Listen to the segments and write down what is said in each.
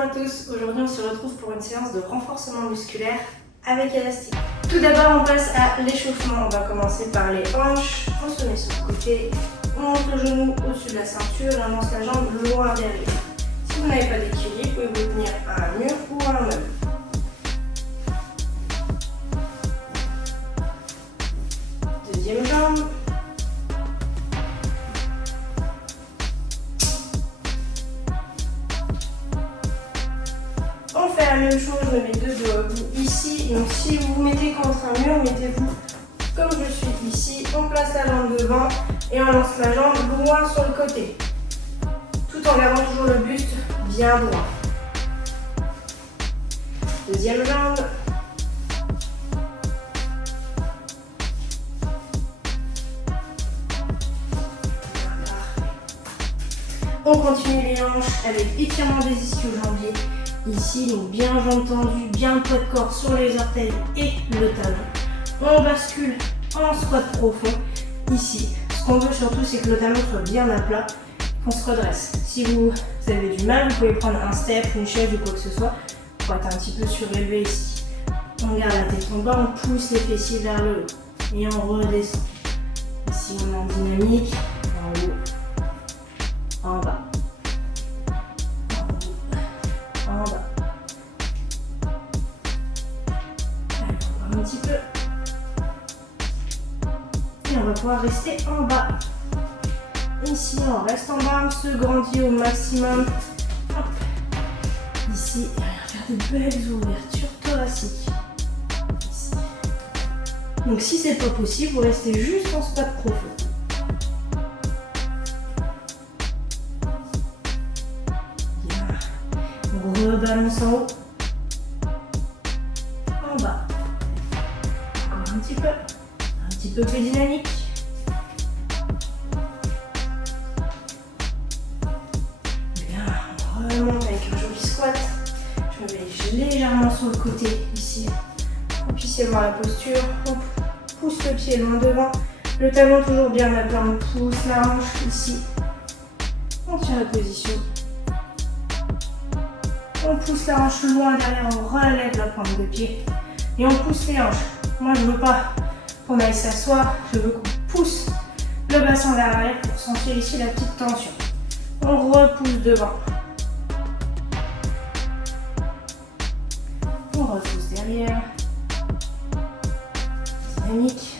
Bonjour à tous, aujourd'hui on se retrouve pour une séance de renforcement musculaire avec élastique. Tout d'abord on passe à l'échauffement, on va commencer par les hanches, on se met sur le côté, on monte le genou au-dessus de la ceinture et on lance la jambe loin derrière. Si vous n'avez pas d'équilibre, vous pouvez vous tenir à un mur ou à un meuble. Deuxième jambe. On fait la même chose, je mets deux doigts ici. Donc si vous vous mettez contre un mur, mettez-vous comme je suis ici. On place la jambe devant et on lance la jambe loin sur le côté. Tout en gardant toujours le buste bien droit. Deuxième jambe. On continue les hanches avec étirement des ischio-jambiers. Ici, donc bien jambes tendues, bien le poids de corps sur les orteils et le talon. On bascule en squat profond. Ici, ce qu'on veut surtout, c'est que le talon soit bien à plat, qu'on se redresse. Si vous avez du mal, vous pouvez prendre un step, une chaise ou quoi que ce soit pour être un petit peu surélevé ici. On garde la tête en bas, on pousse les fessiers vers le haut et on redescend. Ici, on est en dynamique, en haut, en bas. En bas. Allez, encore un petit peu. Et on va pouvoir rester en bas. Ici, on reste en bas, on se grandit au maximum. Hop. Ici, on va faire de belles ouvertures thoraciques. Ici. Donc si c'est pas possible, vous restez juste en squat profond. On rebalance en haut, en bas, encore un petit peu plus dynamique. Bien, on remonte avec un joli squat. Je me mets légèrement sur le côté ici, officiellement la posture. On pousse le pied loin devant, le talon toujours bien à plat, on pousse la hanche ici. On tient la position. On pousse la hanche loin derrière, on relève la pointe de pied et on pousse les hanches. Moi je veux pas qu'on aille s'asseoir, je veux qu'on pousse le bassin vers l'arrière pour sentir ici la petite tension. On repousse devant. On repousse derrière. Dynamique.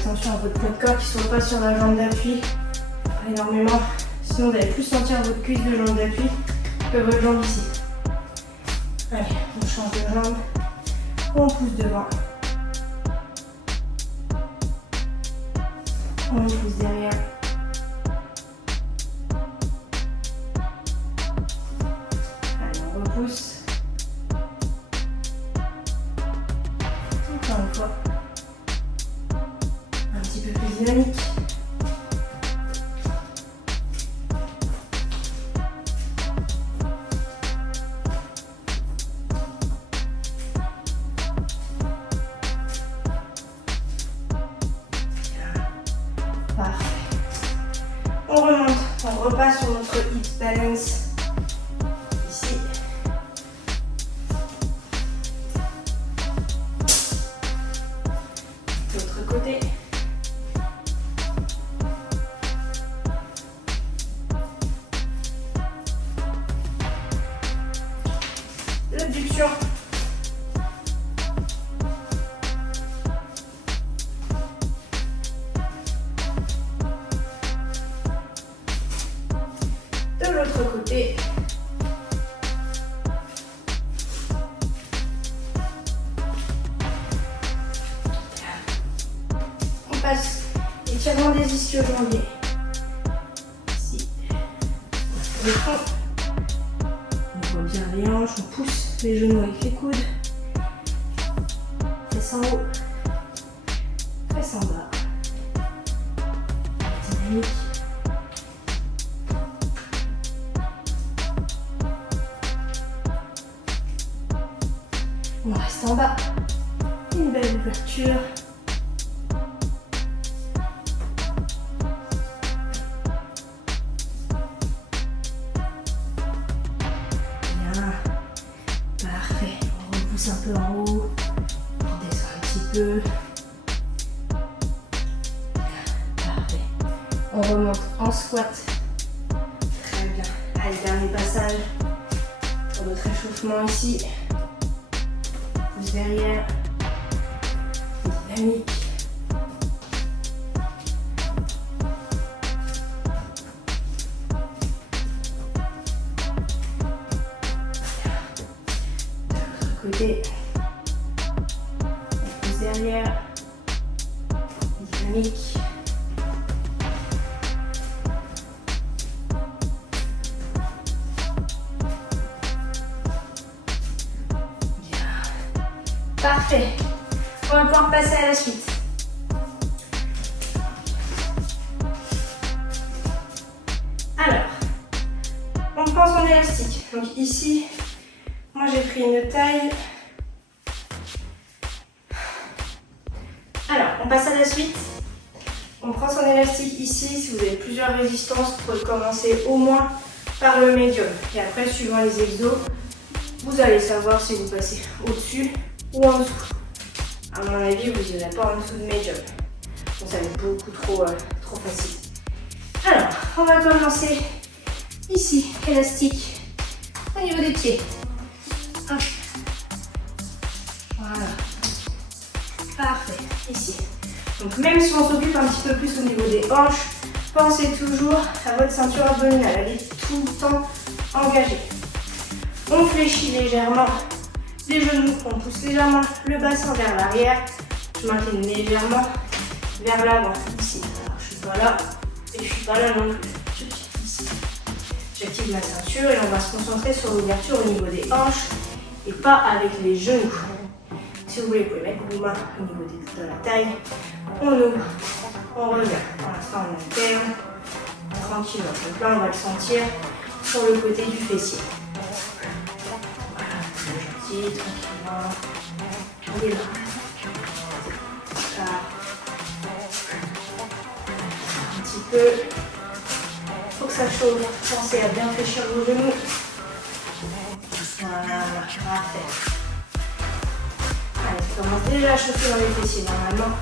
Attention à votre poids de corps qui ne soit pas sur la jambe d'appui énormément, sinon vous allez plus sentir votre cuisse de jambe d'appui que votre jambe ici. Allez, on change de jambe, on pousse devant, on pousse derrière. Allez, on repousse. Encore une fois. Un petit peu plus dynamique. Parfait. On remonte, on repasse sur notre hip balance. Ici. De l'autre côté. L'abduction. De l'autre côté. On passe étirement des ischio-jambiers. Ici. Le fond. On voit bien les hanches, on pousse les genoux avec les coudes. Presse en haut. Presse en bas. Dynamique. On reste en bas. Une belle ouverture. peu en haut. On descend un petit peu. Parfait. On remonte en squat. Très bien. Allez, dernier passage pour notre échauffement ici. Pouce derrière. Dynamique. Côté, pouce derrière, dynamique. Bien. Parfait. On va pouvoir passer à la suite. Alors, on prend son élastique. Donc ici, moi j'ai pris une taille. Alors, on passe à la suite. On prend son élastique ici. Si vous avez plusieurs résistances, vous pouvez commencer au moins par le médium. Et après, suivant les exos, vous allez savoir si vous passez au-dessus ou en dessous. À mon avis, vous n'irez pas en dessous de médium. Donc ça va être beaucoup trop facile. Alors, on va commencer ici, élastique, au niveau des pieds. Hop. Voilà. Parfait. Ici. Donc même si on s'occupe un petit peu plus au niveau des hanches, pensez toujours à votre ceinture abdominale. Elle est tout le temps engagée. On fléchit légèrement les genoux, on pousse légèrement le bassin vers l'arrière. Je m'incline légèrement vers l'avant. Ici. Alors je suis pas là et je suis pas là non plus. Je suis ici. J'active ma ceinture et on va se concentrer sur l'ouverture au niveau des hanches et pas avec les genoux. Si vous voulez, vous pouvez mettre vos mains au niveau de la taille. On ouvre, on revient. Pour l'instant, on alterne. Tranquillement. Donc là, on va le sentir sur le côté du fessier. Voilà, gentil, tranquillement. On est là. Là. Un petit peu. Faut que ça chauffe. Pensez à bien fléchir vos genoux. Voilà, parfait. Allez, ça commence déjà à chauffer dans les fessiers normalement.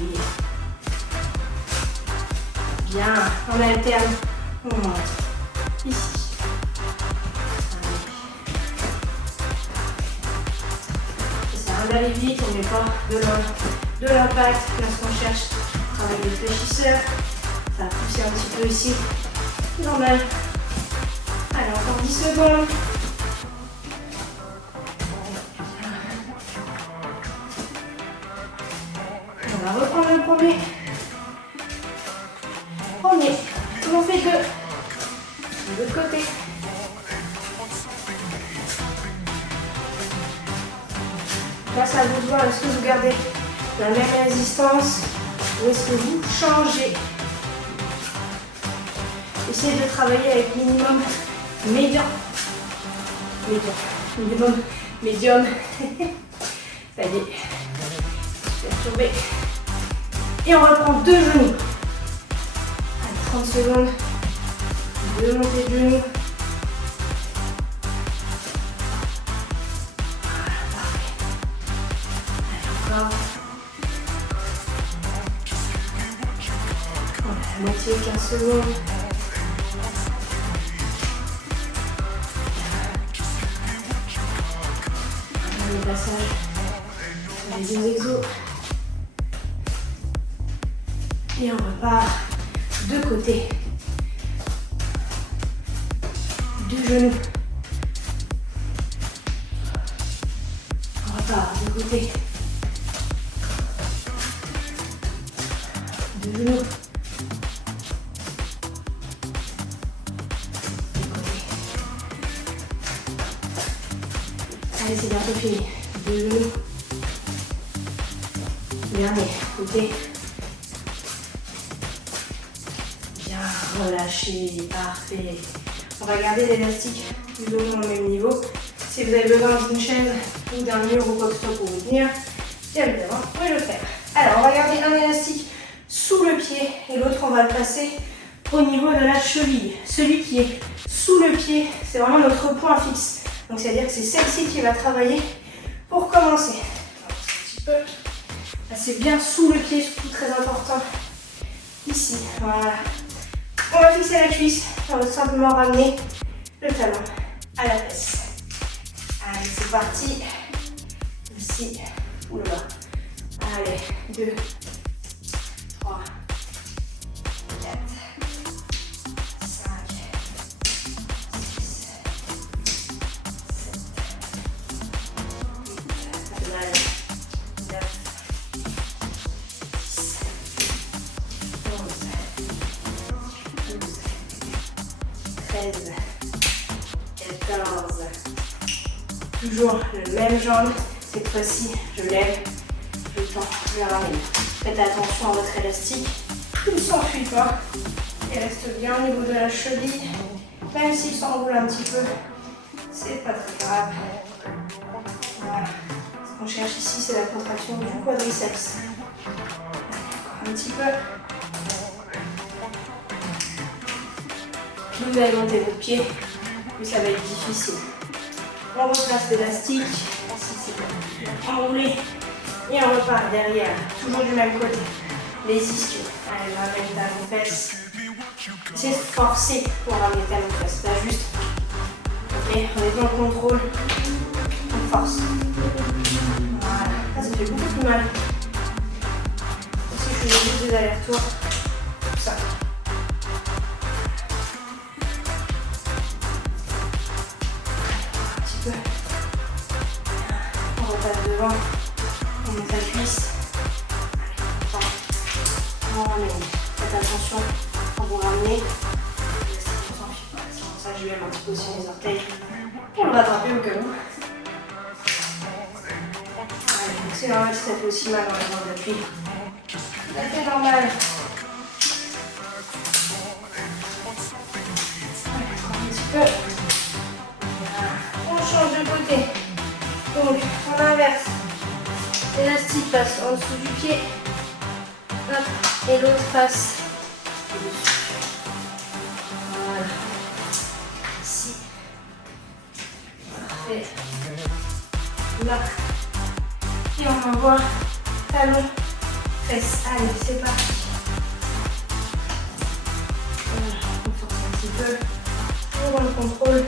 Oui. Bien, on alterne. On monte. Ici. Ça sert d'aller vite, on ne met pas de l'impact lorsqu'on cherche à travailler le fléchisseur. Ça va pousser un petit peu ici. Normal. Allez, encore 10 secondes. On va reprendre le premier. On en fait deux. De l'autre côté. Là, ça vous voit. Est-ce que vous gardez la même résistance ou est-ce que vous changez? Essayez de travailler avec minimum médium. Minimum médium. Ça y est. Perturbé. Et on reprend deux genoux. Allez, 30 secondes. Deux montées de genoux. Voilà, parfait. Allez, encore. On a la moitié, 15 secondes. Le passage sur les deux exos. Et on repart de côté. Deux genoux. On repart de côté. Deux genoux. De côté. Allez, c'est bientôt fini. Deux genoux. Dernier côté. Bien relâché, parfait. On va garder l'élastique plus ou moins au même niveau. Si vous avez besoin d'une chaise ou d'un mur ou quoi que ce soit pour vous tenir, bien évidemment, vous pouvez le faire. Alors, on va garder un élastique sous le pied et l'autre, on va le passer au niveau de la cheville. Celui qui est sous le pied, c'est vraiment notre point fixe. Donc c'est-à-dire que c'est celle-ci qui va travailler pour commencer. Un petit peu. Là, c'est bien sous le pied, surtout très important. Ici, voilà. On va fixer la cuisse. On va simplement ramener le talon à la fesse. Allez, c'est parti. Ici, ou le bas. Allez, 2, 3, 4, 5, 6, 7, 8, 9, 10, 11, 12, 13, 14. Toujours le même jambe. Cette fois-ci, je lève, je tends, je ramène. Faites attention à votre élastique. Il ne s'enfuit pas. Il reste bien au niveau de la cheville. Même s'il s'enroule un petit peu, c'est pas très grave. Voilà. Ce qu'on cherche ici, c'est la contraction du quadriceps. Encore un petit peu. Plus vous allez monter votre pied, plus ça va être difficile. On replace l'élastique. Ici, c'est enroulé. Et on repart derrière. Toujours du même côté. Les ischios. Allez, ramène ta fesse. C'est de forcer pour ramener ta fesse. Là, juste. Ok, on est dans le contrôle. On force. Voilà. Ça fait beaucoup plus mal. Aussi, je fais juste des allers-retours. Comme ça. Un petit peu. On repasse devant. On met la cuisse. Allez, on ramène. Faites attention quand vous ramenez. Ça, je vais un petit peu sur les orteils pour le rattraper au cas où. Allez, donc c'est normal si ça fait aussi mal dans les jambes d'appui. Tout à fait normal. Allez, encore un petit peu. Voilà. On change de côté. Donc, on inverse. L'élastique passe en dessous du pied. Hop, et l'autre passe au-dessus. Voilà. Ici. Parfait. Là. Et on envoie talon, fesse. Allez, c'est parti. Voilà, on force un petit peu. On voit le contrôle.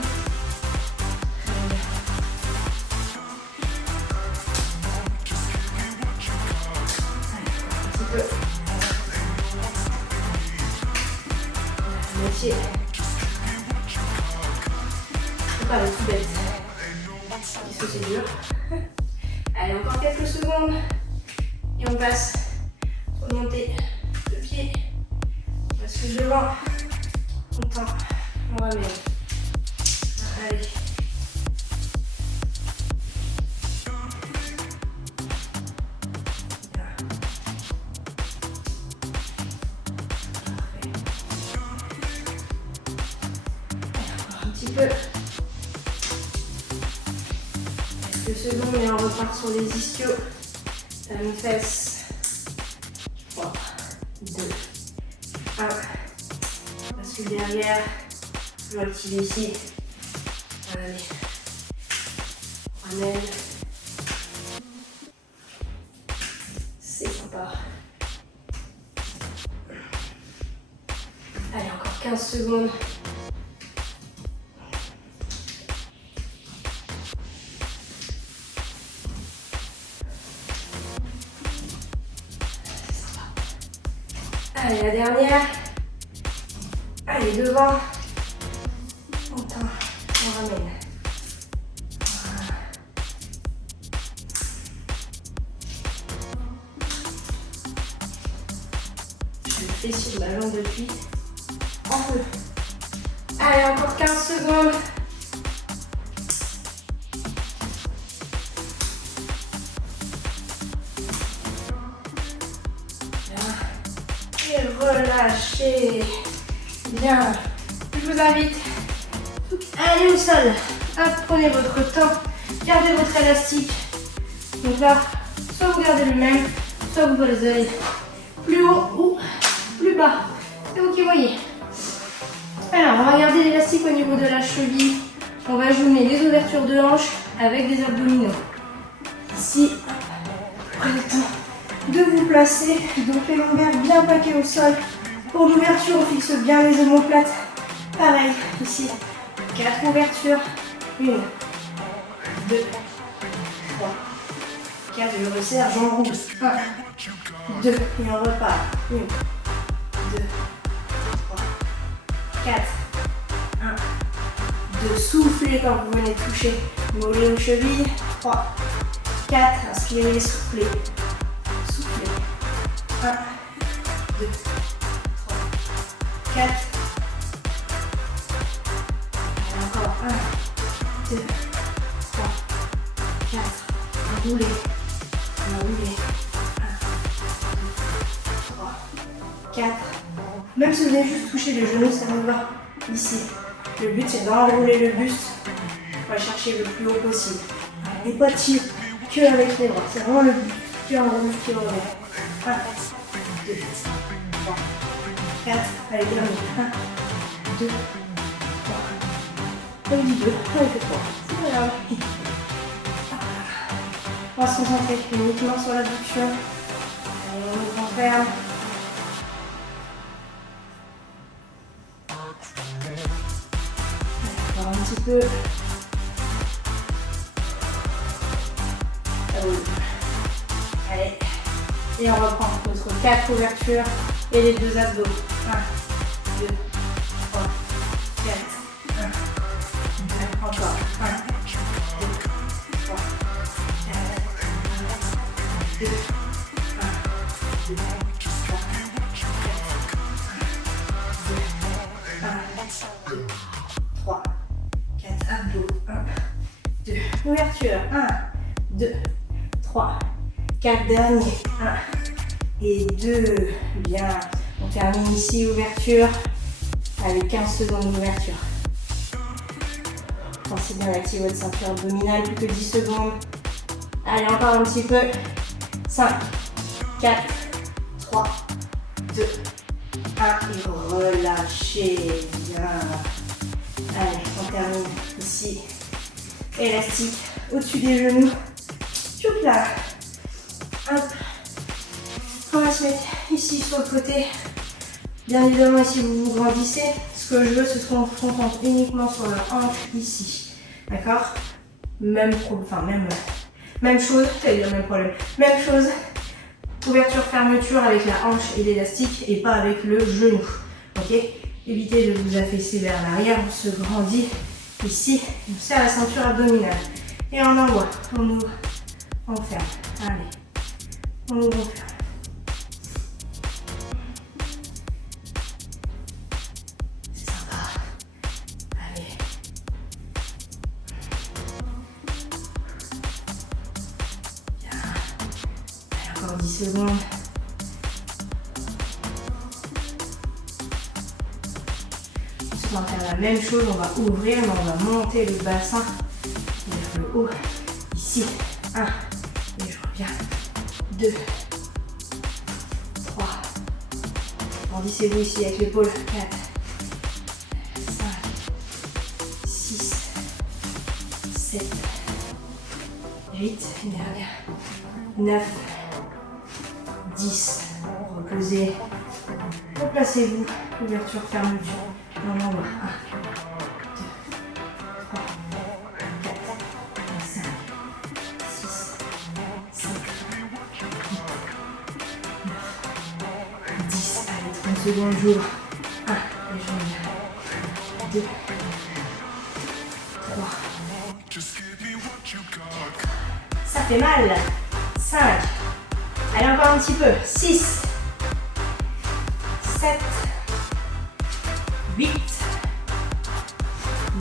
Moitié. C'est pas le tout bête. Qu'est-ce que c'est dur. Allez, encore quelques secondes. Et on passe. Remonter le pied. On bascule devant. On tend. On ramène. Allez. Quelques secondes et on repart sur les ischios. Talon fesse. 3, 2, 1. Parce que derrière, je vais activer ici. Allez. Ramène. C'est sympa. Allez, encore 15 secondes. Allez, la dernière. Allez, devant. On tend, on ramène. Voilà. Je le fais sur ma jambe d'appui. En feu. Allez, encore 15 secondes. Relâchez. Bien. Je vous invite à aller au sol. Hop, prenez votre temps. Gardez votre élastique. Donc là, soit vous gardez le même, soit vous allez plus haut ou plus bas. C'est vous qui voyez. Alors, on va garder l'élastique au niveau de la cheville. On va jumeler les ouvertures de hanches avec des abdominaux. Ici, prenez le temps de vous placer. Donc les lombaires bien plaqués au sol. Pour l'ouverture, on fixe bien les omoplates. Pareil, ici, 4 ouvertures. 1, 2, 3, 4, je resserre, j'enroule. 1, 2, et on repart. 1, 2, 3, 4, 1, 2, soufflez quand vous venez toucher mollet aux chevilles. 3, 4, inspirez, soufflez. Soufflez. 1, 2, 3, 4. Et encore 1, 2, 3, 4. Roulez. Roulez. 1, 2, 3, 4. Même si vous avez juste touché les genoux, ça me va. Ici. Le but c'est d'enrouler le buste. On va chercher le plus haut possible. Et pas de tir que avec les bras. C'est vraiment le but. Que enroule, que enroule. 1, 2, 3, 4. Allez, dernier. 1, 2, 3. On dit 2. On fait 3. C'est pas grave. On va se concentrer uniquement sur l'abduction. Allez, on ouvre, on ferme. Encore un petit peu. Ça roule. Allez. Et on reprend notre 4 ouvertures et les 2 abdos. 1, 2, 3, 4. 1. Encore. 1, 2, 3, 4. 2, 1, 2, 3, 4. 2, 1, 2, 3, 4. Abdos. 1, 2. Ouverture. 1, 2, 3, 4. Dernier. 1 et 2. Bien. On termine ici. Ouverture. Avec 15 secondes d'ouverture. Pensez bien à activer votre ceinture abdominale. Plus que 10 secondes. Allez, encore un petit peu. 5, 4, 3, 2, 1. Et relâchez. Bien. Allez, on termine ici. Élastique au-dessus des genoux. Tout là. Hop. On va se mettre ici sur le côté. Bien évidemment, ici vous vous grandissez. Ce que je veux, ce qu'on se concentre uniquement sur la hanche ici. D'accord? Même chose, j'allais dire même problème. Même chose. Ouverture, fermeture avec la hanche et l'élastique et pas avec le genou. Ok? Évitez de vous affaisser vers l'arrière. On se grandit ici. On serre la ceinture abdominale. Et on envoie. On ouvre. On ferme. Allez. On ouvre, on ferme. C'est sympa. Allez. Bien. Allez, encore 10 secondes. Ensuite, on va faire la même chose. On va ouvrir, mais on va monter le bassin vers le haut. Ici. 1. Et je reviens. 2. 3. Grandissez-vous ici avec l'épaule. 4. 5. 6. 7. 8. Une dernière. 9. 10. Reposez. Replacez-vous. Ouverture, fermeture. On envoie. 1, 2, 3, 4, 5, 6, 7, 8, 9, 10. Allez, 30 secondes, j'ouvre. 1, et je reviens. 2, 3. Ça fait mal. 5. Allez, encore un petit peu. 6, 7, 8,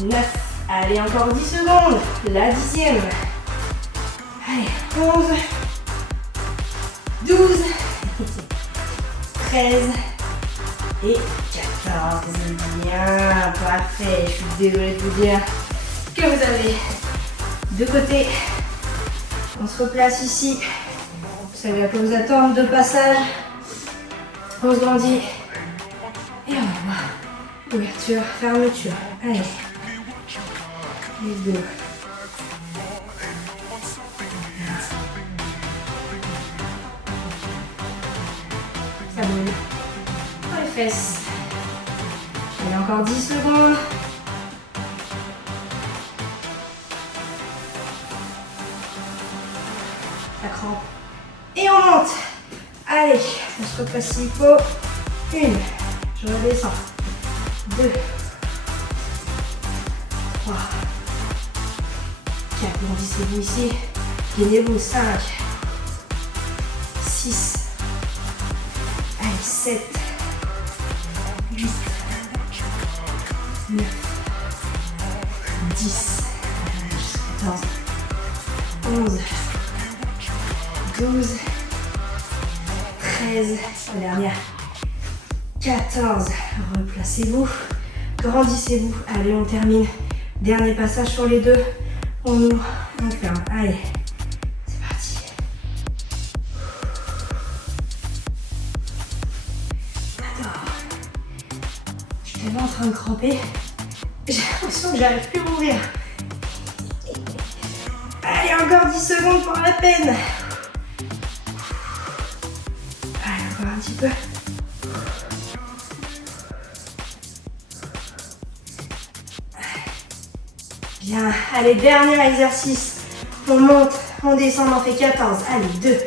9. Allez, encore 10 secondes. La 10e. Allez, 11, 12, 13 et 14. Bien, parfait. Je suis désolée de vous dire que vous avez deux côtés. On se replace ici. Vous savez à quoi vous attendre. 2 passages. On se grandit. Et on va. Ouverture, fermeture. Allez. let's go. Ça brûle. Pour les fesses. Allez, encore 10 secondes. La crampe. Et on monte. Allez, on se repasse s'il faut. 1, je redescends. 2, 3, 4, grandissez-vous ici. Gainez-vous. 5, 6, allez, 7, 8, 9, 10, 14, 11, 12, 13, la dernière, 14, replacez-vous, grandissez-vous, allez on termine, dernier passage sur les deux, on ouvre, on ferme, allez, c'est parti. D'accord, je suis tellement en train de cramper, j'ai l'impression que j'arrive plus à m'ouvrir. Allez, encore 10 secondes pour la peine. Allez, encore un petit peu. Bien, allez, dernier exercice. On monte, on descend, on en fait 14. Allez, 2,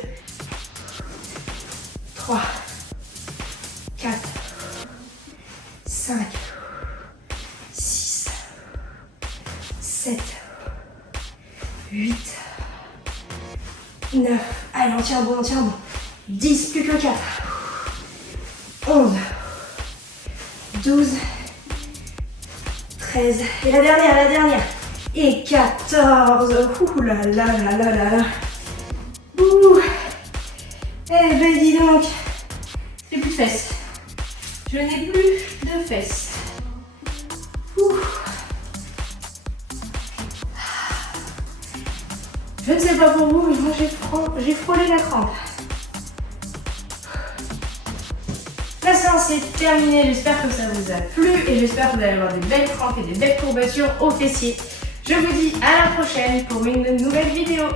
3, 4, 5, 6, 7, 8, 9, allez, on tient bon, 10, plus que 4, 11, 12, 13, et la dernière, et 14, ouh là là là là là là, ouh, eh ben dis donc, j'ai plus de fesses, je n'ai plus de fesses, ouh. Je ne sais pas pour vous, mais moi j'ai frôlé la crampe. La séance est terminée, j'espère que ça vous a plu et j'espère que vous allez avoir des belles crampes et des belles courbatures aux fessiers. Je vous dis à la prochaine pour une nouvelle vidéo.